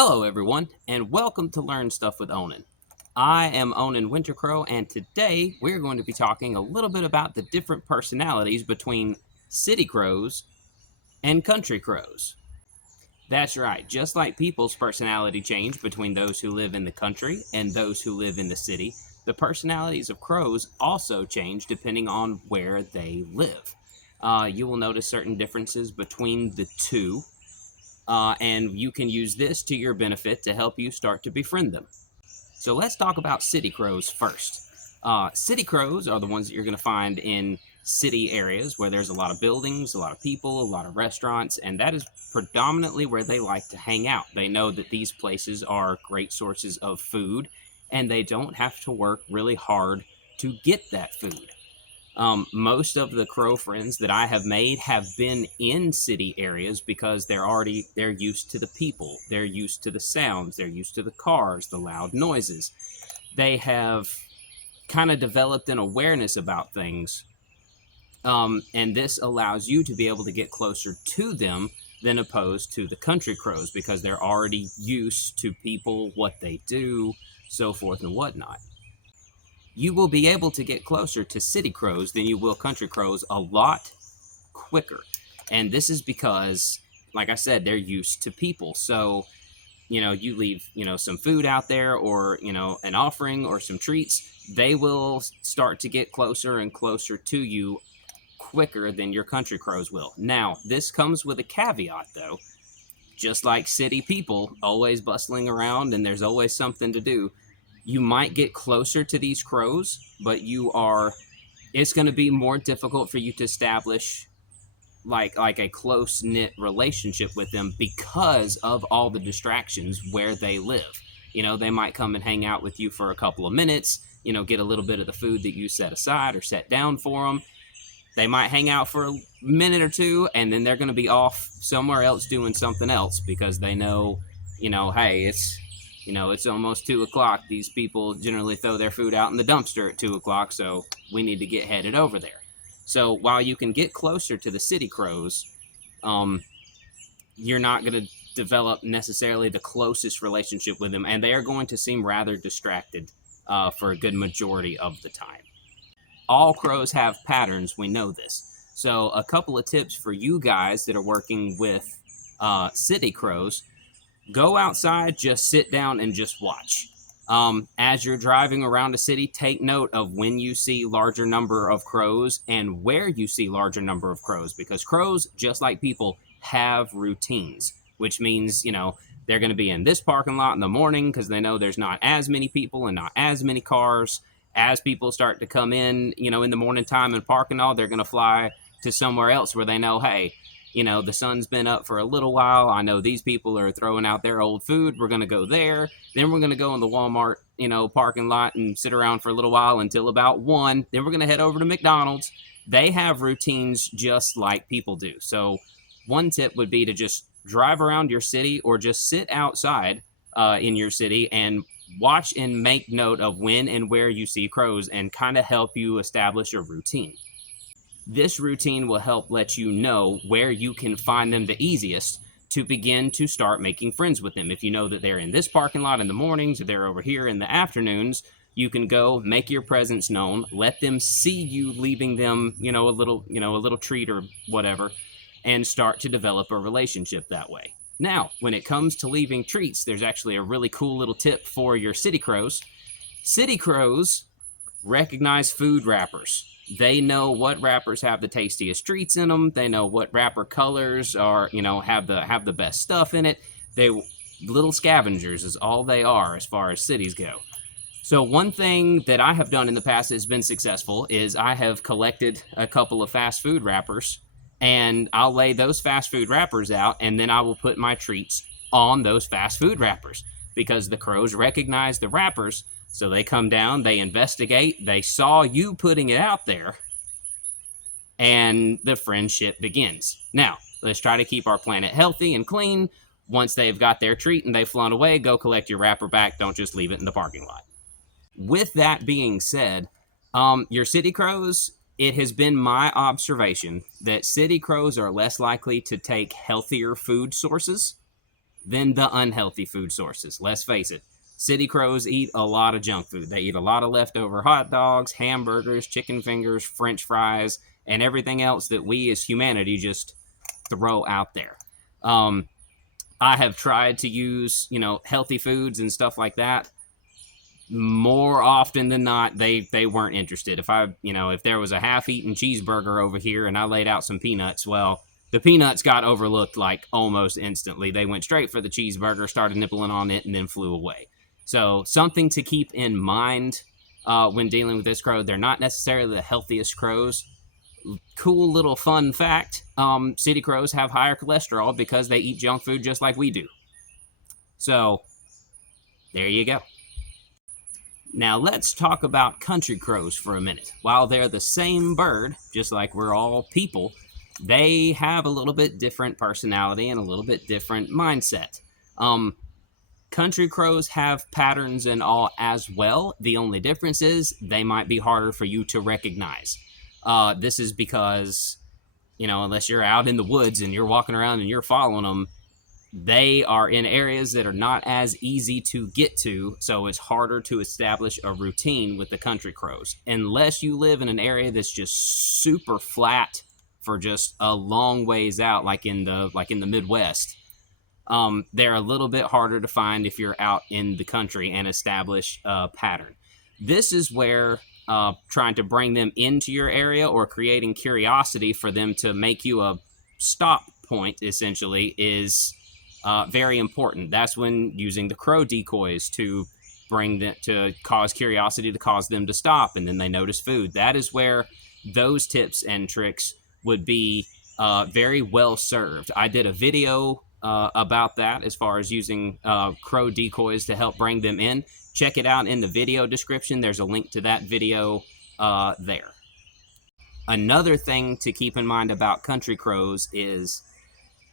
Hello, everyone, and welcome to Learn Stuff with Onen. I am Onen Wintercrow, and today we're going to be talking a little bit about the different personalities between city crows and country crows. That's right, just like people's personality change between those who live in the country and those who live in the city, the personalities of crows also change depending on where they live. You will notice certain differences between the two, and you can use this to your benefit to help you start to befriend them. So let's talk about city crows first. City crows are the ones that you're going to find in city areas where there's a lot of buildings, a lot of people, a lot of restaurants, and that is predominantly where they like to hang out. They know that these places are great sources of food, and they don't have to work really hard to get that food. Most of the crow friends that I have made have been in city areas because they're used to the people, they're used to the sounds, they're used to the cars, the loud noises. They have kind of developed an awareness about things, and this allows you to be able to get closer to them than opposed to the country crows because they're already used to people, what they do, so forth and whatnot. You will be able to get closer to city crows than you will country crows a lot quicker. And this is because, like I said, they're used to people. So, you leave, some food out there or, an offering or some treats, they will start to get closer and closer to you quicker than your country crows will. Now, this comes with a caveat, though. Just like city people, always bustling around and there's always something to do, you might get closer to these crows, but it's going to be more difficult for you to establish like a close-knit relationship with them because of all the distractions where they live. They might come and hang out with you for a couple of minutes, get a little bit of the food that you set aside or set down for them. They might hang out for a minute or two, and then they're going to be off somewhere else doing something else because they know, hey, it's almost 2 o'clock. These people generally throw their food out in the dumpster at 2 o'clock, so we need to get headed over there. So while you can get closer to the city crows, you're not going to develop necessarily the closest relationship with them, and they are going to seem rather distracted for a good majority of the time. All crows have patterns, we know this. So a couple of tips for you guys that are working with city crows: go outside, just sit down and just watch. As you're driving around a city, take note of when you see larger number of crows and where you see larger number of crows, because crows, just like people, have routines, which means, they're going to be in this parking lot in the morning because they know there's not as many people and not as many cars. As people start to come in, in the morning time and park and all, they're going to fly to somewhere else where they know, hey, the sun's been up for a little while. I know these people are throwing out their old food. We're going to go there. Then we're going to go in the Walmart, parking lot and sit around for a little while until about 1. Then we're going to head over to McDonald's. They have routines just like people do. So one tip would be to just drive around your city or just sit outside in your city and watch and make note of when and where you see crows and kind of help you establish a routine. This routine will help let you know where you can find them the easiest to begin to start making friends with them. If you know that they're in this parking lot in the mornings or they're over here in the afternoons, you can go make your presence known, let them see you leaving them, a little treat or whatever, and start to develop a relationship that way. Now, when it comes to leaving treats, there's actually a really cool little tip for your city crows. City crows recognize food wrappers. They know what wrappers have the tastiest treats in them. They know what wrapper colors are, have the best stuff in it. They little scavengers is all they are as far as cities go. So one thing that I have done in the past that has been successful is I have collected a couple of fast food wrappers, and I'll lay those fast food wrappers out, and then I will put my treats on those fast food wrappers because the crows recognize the wrappers. So they come down, they investigate, they saw you putting it out there, and the friendship begins. Now, let's try to keep our planet healthy and clean. Once they've got their treat and they've flown away, go collect your wrapper back. Don't just leave it in the parking lot. With that being said, your city crows, it has been my observation that city crows are less likely to take healthier food sources than the unhealthy food sources. Let's face it, city crows eat a lot of junk food. They eat a lot of leftover hot dogs, hamburgers, chicken fingers, french fries, and everything else that we as humanity just throw out there. I have tried to use, healthy foods and stuff like that. More often than not, they weren't interested. If there was a half-eaten cheeseburger over here and I laid out some peanuts, well, the peanuts got overlooked like almost instantly. They went straight for the cheeseburger, started nibbling on it, and then flew away. So something to keep in mind when dealing with this crow. They're not necessarily the healthiest crows. Cool little fun fact, city crows have higher cholesterol because they eat junk food just like we do. So there you go. Now let's talk about country crows for a minute. While they're the same bird, just like we're all people, they have a little bit different personality and a little bit different mindset. Country crows have patterns and all as well. The only difference is they might be harder for you to recognize. This is because, unless you're out in the woods and you're walking around and you're following them, they are in areas that are not as easy to get to, so it's harder to establish a routine with the country crows. Unless you live in an area that's just super flat for just a long ways out, like in the Midwest, they're a little bit harder to find if you're out in the country and establish a pattern. This is where trying to bring them into your area or creating curiosity for them to make you a stop point, essentially, is very important. That's when using the crow decoys to bring them, to cause curiosity, to cause them to stop, and then they notice food. That is where those tips and tricks would be very well served. I did a video about that as far as using crow decoys to help bring them in. Check it out in the video description. There's a link to that video there. Another thing to keep in mind about country crows is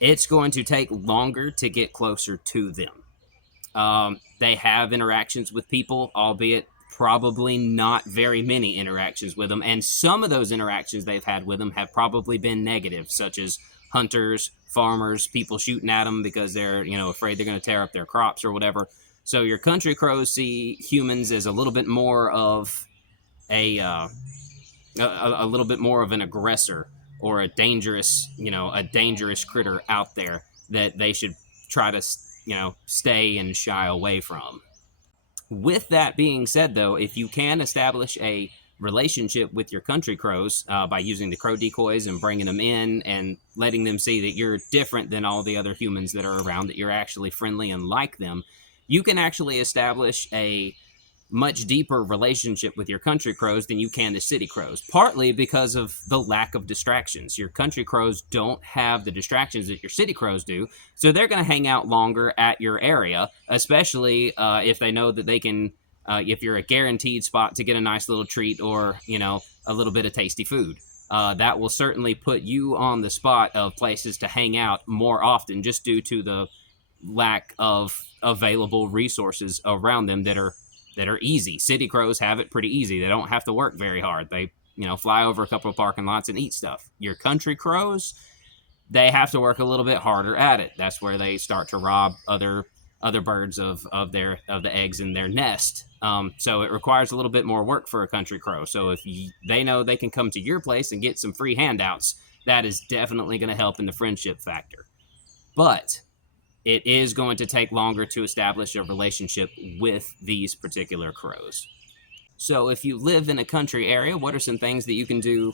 it's going to take longer to get closer to them. They have interactions with people, albeit probably not very many interactions with them. And some of those interactions they've had with them have probably been negative, such as hunters, farmers, people shooting at them because they're, afraid they're going to tear up their crops or whatever. So your country crows see humans as a little bit more of a little bit more of an aggressor, or a dangerous critter out there that they should try to, stay and shy away from. With that being said, though, if you can establish a relationship with your country crows by using the crow decoys and bringing them in and letting them see that you're different than all the other humans that are around, that you're actually friendly and like them, you can actually establish a much deeper relationship with your country crows than you can the city crows, partly because of the lack of distractions. Your country crows don't have the distractions that your city crows do, so they're going to hang out longer at your area, especially if they know that they can, if you're a guaranteed spot to get a nice little treat or, a little bit of tasty food. That will certainly put you on the spot of places to hang out more often, just due to the lack of available resources around them that are easy. City crows have it pretty easy. They don't have to work very hard. They, fly over a couple of parking lots and eat stuff. Your country crows, they have to work a little bit harder at it. That's where they start to rob other birds of the eggs in their nest. So it requires a little bit more work for a country crow. So if they know they can come to your place and get some free handouts, that is definitely going to help in the friendship factor. But it is going to take longer to establish a relationship with these particular crows. So if you live in a country area, what are some things that you can do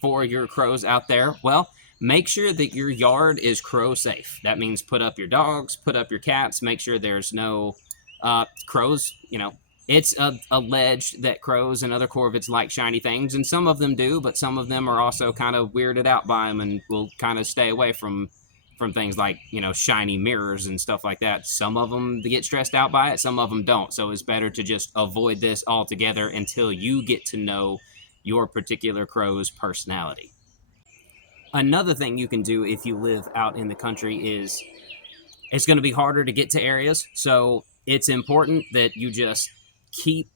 for your crows out there? Well, make sure that your yard is crow safe. That means put up your dogs, put up your cats, make sure there's no crows. It's alleged that crows and other corvids like shiny things, and some of them do, but some of them are also kind of weirded out by them and will kind of stay away from things like, shiny mirrors and stuff like that. Some of them get stressed out by it, some of them don't. So it's better to just avoid this altogether until you get to know your particular crow's personality. Another thing you can do if you live out in the country is it's going to be harder to get to areas. So it's important that you just keep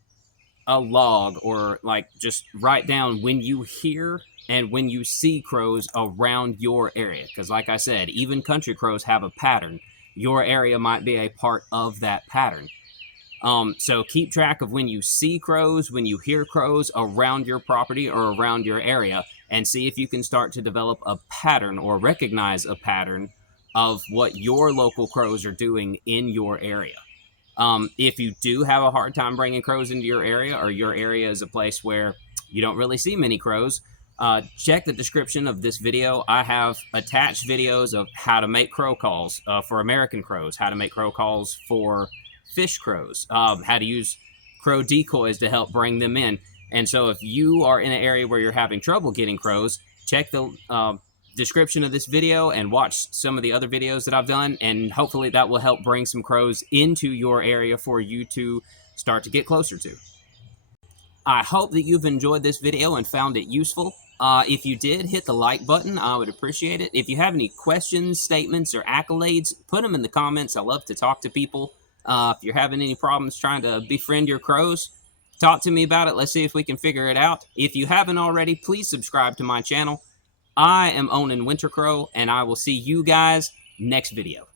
a log, or just write down when you hear and when you see crows around your area. Because, like I said, even country crows have a pattern. Your area might be a part of that pattern. So keep track of when you see crows, when you hear crows around your property or around your area, and see if you can start to develop a pattern or recognize a pattern of what your local crows are doing in your area. If you do have a hard time bringing crows into your area, or your area is a place where you don't really see many crows, check the description of this video. I have attached videos of how to make crow calls for American crows, how to make crow calls for fish crows, how to use crow decoys to help bring them in. And so if you are in an area where you're having trouble getting crows, check the description of this video and watch some of the other videos that I've done, and hopefully that will help bring some crows into your area for you to start to get closer to. I hope that you've enjoyed this video and found it useful. If you did, hit the like button. I would appreciate it. If you have any questions, statements, or accolades, put them in the comments. I love to talk to people. If you're having any problems trying to befriend your crows, talk to me about it. Let's see if we can figure it out. If you haven't already, please subscribe to my channel. I am Onen Wintercrow, and I will see you guys next video.